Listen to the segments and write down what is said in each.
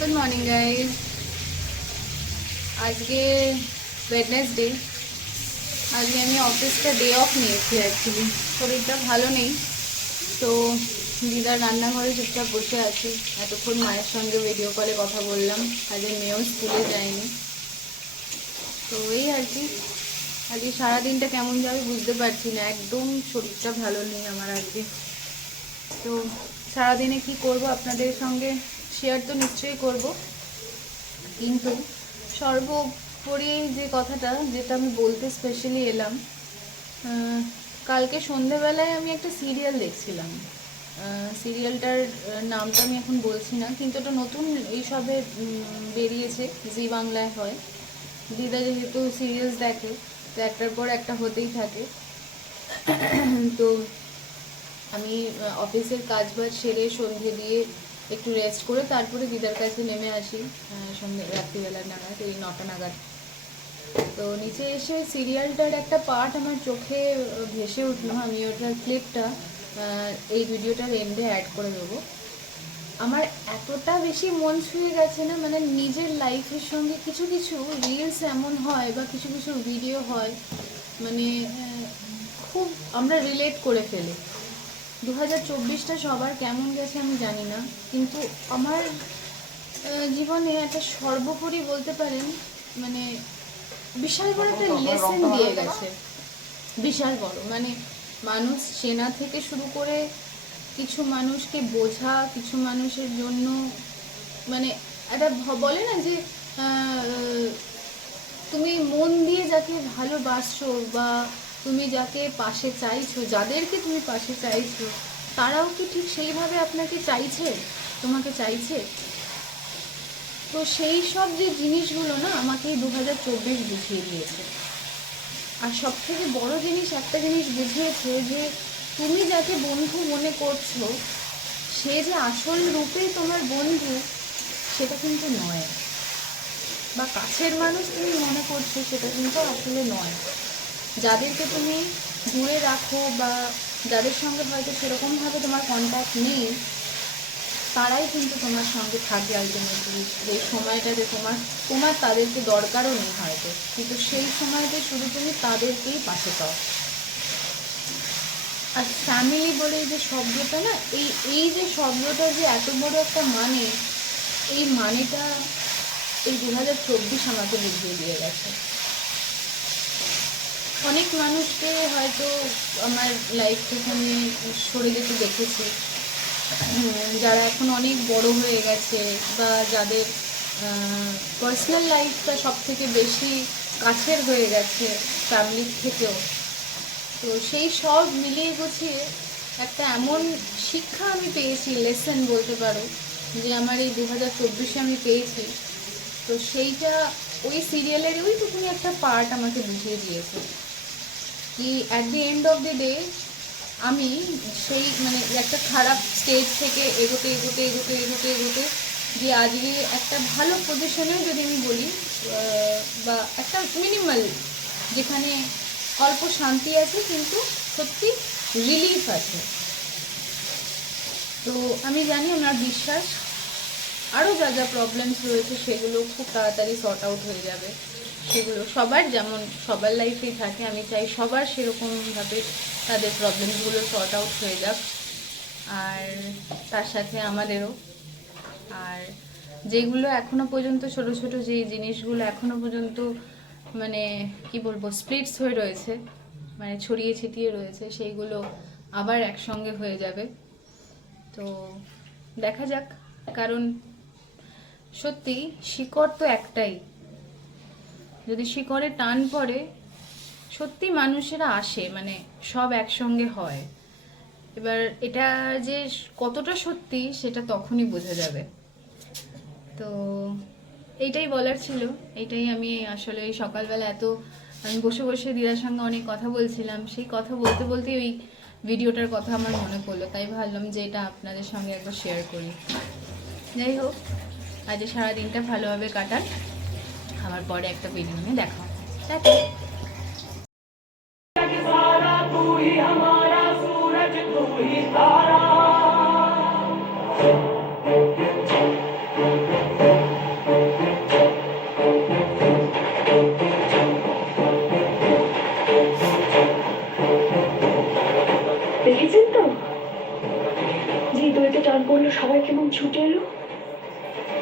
Good morning guys. আজকে Wednesday. আজকে আমি অফিসটা ডে অফ নিয়েছি। অ্যাকচুয়ালি শরীরটা ভালো নেই, তো দিদার রান্নাঘরে চুপচাপ বসে আছি। এতক্ষণ মায়ের সঙ্গে ভিডিও কলে কথা বললাম। আজকে মেয়েও স্কুলে যায়নি, তো এই আর কি। আজকে সারাদিনটা কেমন যাবে বুঝতে পারছি না, একদম শরীরটা ভালো নেই আমার আজকে। তো সারাদিনে কি করব আপনাদের সঙ্গে শেয়ার তো নিশ্চয়ই করব, কিন্তু সর্বোপরি যে কথাটা যেটা আমি বলতে স্পেশালি এলাম, কালকে সন্ধেবেলায় আমি একটা সিরিয়াল দেখছিলাম। সিরিয়ালটার নামটা আমি এখন বলছি না, কিন্তু এটা নতুন এইসবে বেরিয়েছে, জি বাংলায় হয়। দিদা যেহেতু সিরিয়ালস দেখে, তো একটার পর একটা হতেই থাকে। তো আমি অফিসের কাজ বাজ সেরে সন্ধে দিয়ে একটু রেস্ট করে তারপরে দিদার কাছে নেমে আসি সন্ধে রাত্রিবেলার নাগাদ, এই 9টা নাগাদ। তো নিচে এসে সিরিয়ালটার একটা পার্ট আমার চোখে ভেসে উঠলো। আমি ওটার ক্লিপটা এই ভিডিওটার এন্ডে অ্যাড করে দেবো। আমার এতটা বেশি মন ছুঁয়ে গেছে না, মানে নিজের লাইফের সঙ্গে কিছু কিছু রিলস এমন হয় বা কিছু কিছু ভিডিও হয়, মানে খুব আমরা রিলেট করে ফেলি। 2024টা সবার কেমন গেছে আমি জানি না, কিন্তু আমার জীবনে একটা সর্বোপরি বলতে পারেন, মানে বিশাল বড় একটা লেসেন দিয়ে গেছে। বিশাল বড়, মানে মানুষ চেনা থেকে শুরু করে কিছু মানুষকে বোঝা, কিছু মানুষের জন্য মানে একটা বলে না যে তুমি মন দিয়ে যাকে ভালোবাসছো বা তুমি যাকে পাশে চাইছো, যাদেরকে তুমি পাশে চাইছো, তারাও কি ঠিক সেইভাবে আপনাকে চাইছে, তোমাকে চাইছে? তো সেই সব যে জিনিসগুলো না আমাকে 2024 বুঝিয়ে দিয়েছে। আর সব থেকে বড় জিনিস, একটা জিনিস বুঝিয়েছে যে তুমি যাকে বন্ধু মনে করছো, সে যে আসল রূপেই তোমার বন্ধু সেটা কিন্তু নয়, বা কাছের মানুষ তুমি মনে করছো সেটা কিন্তু আসলে নয়। যাদেরকে তুমি দূরে রাখো বা যাদের সঙ্গে হয়তো সেরকমভাবে তোমার কন্ট্যাক্ট নেই, তারাই কিন্তু তোমার সঙ্গে থাকবে আলটিমেটলি। যে সময়টাতে তোমার তোমার তাদেরকে দরকারও নেই হয়তো, কিন্তু সেই সময়তে শুধু তুমি তাদেরকেই পাশে পাও। আর ফ্যামিলি বলে যে শব্দটা না, এই যে শব্দটা যে এত বড় একটা মানে, এই মানেটা এই 2024 আমাকে বুঝিয়ে দিয়ে গেছে। অনেক মানুষকে হয়তো আমার লাইফ থেকে আমি সরে যেতে দেখেছি, যারা এখন অনেক বড় হয়ে গেছে বা যাদের পার্সোনাল লাইফটা সব থেকে বেশি কাছের হয়ে গেছে ফ্যামিলির থেকেও। তো সেই সব মিলিয়ে গুছিয়ে একটা এমন শিক্ষা আমি পেয়েছি, লেসন বলতে পারো, যে আমার এই 2024 আমি পেয়েছি। তো সেইটা ওই সিরিয়ালের ওইটুকুনি একটা পার্ট আমাকে বুঝিয়ে দিয়েছে কি at the end of the day আমি সেই মানে একটা খারাপ স্টেজ থেকে এগোতে এগোতে এগোতে এগোতে এগোতে যে আজকে একটা ভালো পজিশনেও যদি আমি বলি, বা একটা মিনিমাল, যেখানে অল্প শান্তি আছে কিন্তু সত্যি রিলিফ আছে। তো আমি জানি, আমার বিশ্বাস আরও যা যা প্রবলেমস রয়েছে সেগুলো খুব তাড়াতাড়ি সর্ট আউট হয়ে যাবে। সেগুলো সবার, যেমন সবার লাইফেই থাকে, আমি চাই সবার সেরকমভাবে তাদের প্রবলেমসগুলো সর্ট আউট হয়ে যাক, আর তার সাথে আমাদেরও। আর যেগুলো এখনো পর্যন্ত ছোট ছোট যে জিনিসগুলো এখনো পর্যন্ত মানে কি বলবো স্প্লিটস হয়ে রয়েছে, মানে ছড়িয়ে ছিটিয়ে রয়েছে, সেইগুলো আবার একসঙ্গে হয়ে যাবে। তো দেখা যাক, কারণ সত্যি শিকড় তো একটাই, যদি শিকড়ে টান পড়ে সত্যি মানুষেরা আসে, মানে সব একসঙ্গে হয়। এবার এটা যে কতটা সত্যি সেটা তখনই বোঝা যাবে। তো এইটাই বলার ছিল। এইটাই আমি আসলে সকালবেলা আমি বসে বসে দিদার সঙ্গে অনেক কথা বলছিলাম, সেই কথা বলতে বলতে ওই ভিডিওটার কথা আমার মনে পড়লো, তাই ভাবলাম যে এটা আপনাদের সঙ্গে একবার শেয়ার করি। যাই হোক, আজ সারাদিনটা ভালোভাবে কাটান, আমার পরে একটা ভিডিও নিয়ে দেখা হবে। টাটা। तू ही हमारा सूरज तू ही तारा দেখেছেন তো, যে দড়িতে টান পড়লো সবাই কেমন ছুটে এলো।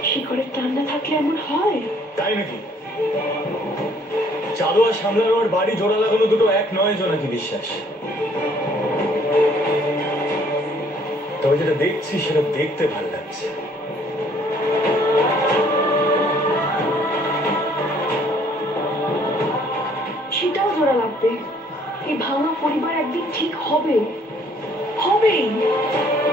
শিকড়ের টান না থাকলে এমন হয়? তাই নাকি? চালু আর সামলানো আর বাড়ি জোড়া লাগানো দুটো এক নয় জোনাকি বিশ্বাস। তবে যেটা দেখছি সেটা দেখতে ভালো লাগছে। সেটাও জোড়া লাগবে। এই ভাঙা পরিবার একদিন ঠিক হবে, হবেই।